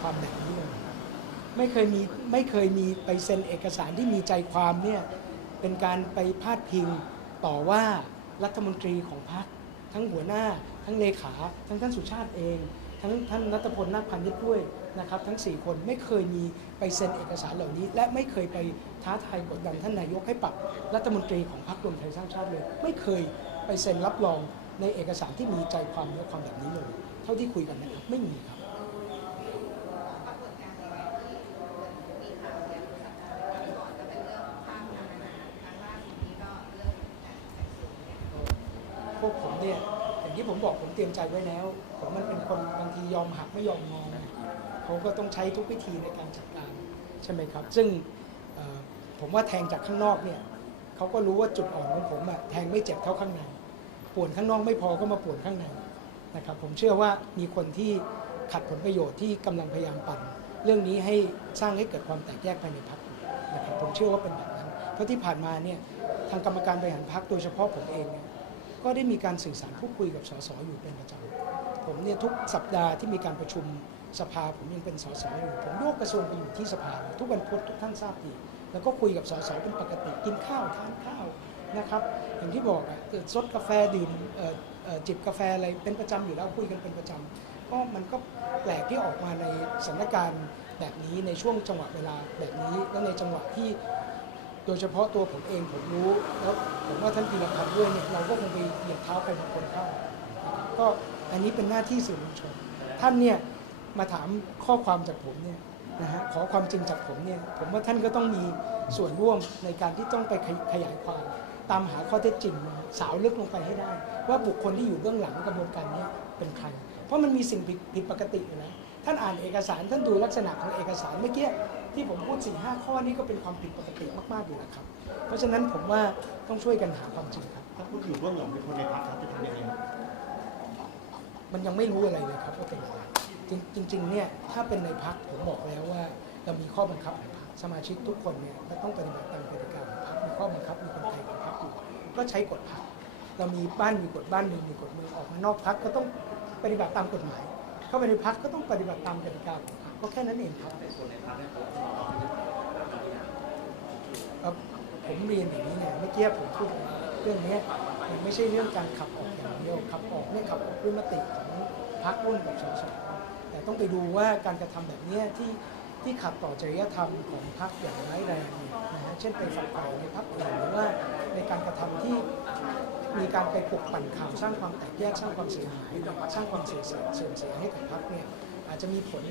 ความแบบนี้เลยไม่เคยมีไม่เคยมีไปเซ็นเอกสารที่มีใจความเนี่ยเป็นการไปพาดพิงต่อว่ารัฐมนตรีของพรรคทั้งหัวหน้า ทั้งเลขา ทั้งท่านสุชาติเอง ทั้งท่านนัทพลนาคพานิชด้วยนะครับ ทั้ง 4 คนไม่เคยมีไปเซ็นเอกสารเหล่านี้ และไม่เคยไปท้าทายกดดันท่านนายกให้ปรับรัฐมนตรีของพรรครวมไทยสร้างชาติเลย ไม่เคยไปเซ็นรับรองในเอกสารที่มีใจความเนื้อความแบบนี้เลย เท่าที่คุยกันนะครับไม่มีครับ พวกผมเนี่ยอย่างที่ผมบอกผมเตรียมใจไว้แล้วผมมันเป็นคนบางทียอมหักไม่ยอมงอเขาก็ต้องใช้ทุกวิธีในการจัดการใช่ไหมครับ ซึ่งผมว่าแทงจากข้างนอกเนี่ยเขาก็รู้ว่าจุดอ่อนของผมอะแทงไม่เจ็บเท่าข้างในป่วนข้างนอกไม่พอก็มาป่วนข้างในนะครับ ผมเชื่อว่ามีคนที่ขัดผลประโยชน์ที่กำลังพยายามปั่นเรื่องนี้ให้สร้างให้เกิดความแตกแยกภายในพรรคนะครับผมเชื่อว่าเป็นแบบนั้น เพราะที่ผ่านมาเนี่ยทางกรรมการบริหารพรรคโดยเฉพาะผมเองเนี่ย ก็ได้มีการสื่อสารพูดคุยกับสสอยู่เป็นประจำผมเนี่ยทุกสัปดาห์ที่มีการประชุมสภาผมยังเป็นสสอยู่ผมโยกกระทรวงไปอยู่ที่สภา ทุกวันพุธทุกท่านทราบดีแล้วก็คุยกับสสเป็นปกติกินข้าวทานข้าวนะครับอย่างที่บอกอะซดกาแฟดื่มจิบกาแฟอะไรเป็นประจำอยู่แล้วคุยกันเป็นประจำก็มันก็แปลกที่ออกมาในสถานการณ์แบบนี้ในช่วงจังหวะเวลาแบบนี้และในจังหวะที่ ดยเฉพาะตัวผมเองผมรู้ แล้วผมว่าท่านปีรพันธ์ด้วยเนี่ยเราก็คงไปเหยียบเท้าใครบางคนเข้า ก็อันนี้เป็นหน้าที่สื่อมวลชน ท่านเนี่ยมาถามข้อความจากผมเนี่ยนะฮะขอความจริงจากผมเนี่ยผมว่าท่านก็ต้องมีส่วนร่วมในการที่ต้องไปขยายความตามหาข้อเท็จจริงสาวลึกลงไปให้ได้ ว่าบุคคลที่อยู่เบื้องหลังกระบวนการนี้เป็นใคร เพราะมันมีสิ่งผิดผิดปกติอยู่แล้ว ท่านอ่านเอกสารท่านดูลักษณะของเอกสารเมื่อกี้ที่ผมพูด4ี่ห้าข้อนี้ก็เป็นความผิดปกติมากๆอยู่แล้วครับ เพราะฉะนั้นผมว่าต้องช่วยกันหาความจริงครับถ้าพูดอยู่เบื้องหลังเป็นคนในพรรคจะทำยังไงครับมันยังไม่รู้อะไรเลยครับว่าเป็นอะไรจริงจริงๆเนี่ยถ้าเป็นในพักผมบอกแล้วว่าเรามีข้อบังคับในพักสมาชิกทุกคนเนี่ยต้องปฏิบัติตามกติกาของพักมีข้อบังคับมีกลไกของพักอยู่ก็ใช้กฎพักเรามีบ้านมีกฎบ้านเมืองมีกฎเมืองออกมานอกพักก็ต้องปฏิบัติตามกฎหมาย เข้าไปในพักก็ต้องปฏิบัติตามกติกาของพักก็แค่นั้นเองครับผมเรียนอย่างนี้เนี่ยเมื่อกี้ผมพูดเรื่องนี้ยมันไม่ใช่เรื่องการขับออกอย่างเดียวขับออกเนี่ยขับออกด้วยมติของพรรคร่วมกับสสแต่ต้องไปดูว่าการกระทำแบบนี้ที่ที่ขัดต่อจริยธรรมของพรรคอย่างร้ายแรงนะฮะเช่นไปฝักใฝ่ในพรรคหรือว่าในการกระทำที่ มีการไปปลุกปั่นข่าวสร้างความแตกแยกสร้างความเสียหายสร้างความเสียเสียเสื่อมเสียให้กับพรรคเนี่ยอาจจะมีผล